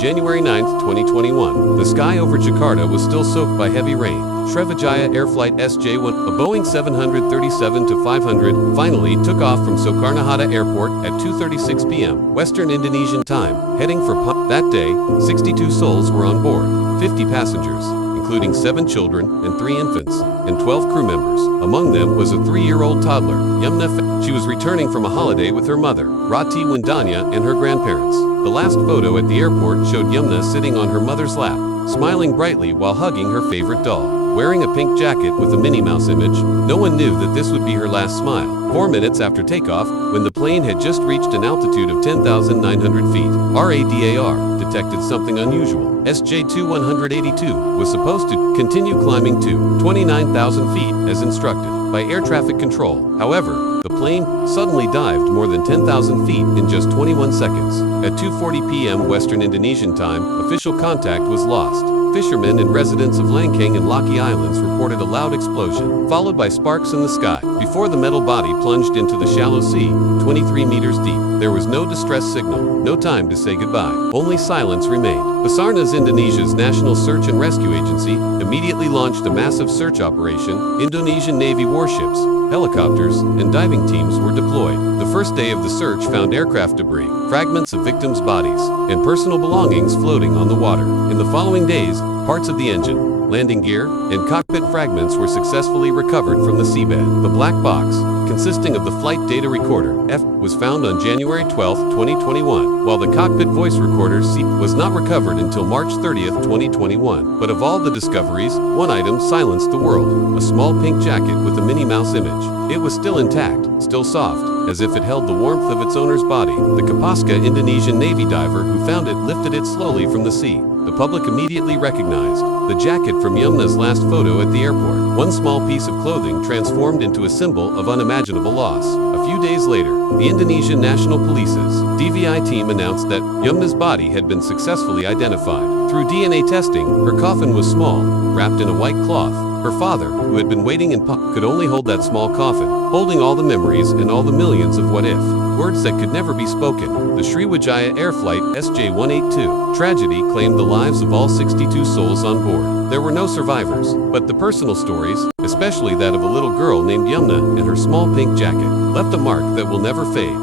January 9, 2021, the sky over Jakarta was still soaked by heavy rain. Sriwijaya Air Flight SJ1, a Boeing 737-500, finally took off from Soekarno-Hatta Airport at 2:36 p.m. Western Indonesian time, heading for That day, 62 souls were on board, 50 passengers, including 7 children and 3 infants, and 12 crew members. Among them was a 3-year-old toddler, Yumna. She was returning from a holiday with her mother, Rati Windanya, and her grandparents. The last photo at the airport showed Yumna sitting on her mother's lap, smiling brightly while hugging her favorite doll. Wearing a pink jacket with a Minnie Mouse image, no one knew that this would be her last smile. 4 minutes after takeoff, when the plane had just reached an altitude of 10,900 feet, RADAR detected something unusual. SJ-182 was supposed to continue climbing to 29,000 feet as instructed by air traffic control. However, the plane suddenly dived more than 10,000 feet in just 21 seconds. At 2:40 p.m. Western Indonesian time, official contact was lost. Fishermen and residents of Langkang and Laki Islands reported a loud explosion, followed by sparks in the sky, before the metal body plunged into the shallow sea, 23 meters deep. There was no distress signal, no time to say goodbye. Only silence remained. Basarnas, Indonesia's national search and rescue agency, immediately launched a massive search operation. Indonesian Navy warships, helicopters, and diving teams were deployed. The first day of the search found aircraft debris, fragments of victims' bodies, and personal belongings floating on the water. In the following days, parts of the engine, landing gear, and cockpit fragments were successfully recovered from the seabed. The black box, consisting of the flight data recorder, F, was found on January 12, 2021, while the cockpit voice recorder, C, was not recovered until March 30, 2021. But of all the discoveries, one item silenced the world: a small pink jacket with a Minnie Mouse image. It was still intact, still soft, as if it held the warmth of its owner's body. The Kopaska Indonesian Navy diver who found it lifted it slowly from the sea. The public immediately recognized the jacket from Yumna's last photo at the airport. One small piece of clothing transformed into a symbol of unimaginable loss. A few days later, the Indonesian National Police's DVI team announced that Yumna's body had been successfully identified. Through DNA testing, her coffin was small, wrapped in a white cloth. Her father, who had been waiting in could only hold that small coffin, holding all the memories and all the millions of what if. Words that could never be spoken. The Sriwijaya Air Flight SJ-182 tragedy claimed the lives of all 62 souls on board. There were no survivors, but the personal stories, especially that of a little girl named Yumna and her small pink jacket, left a mark that will never fade.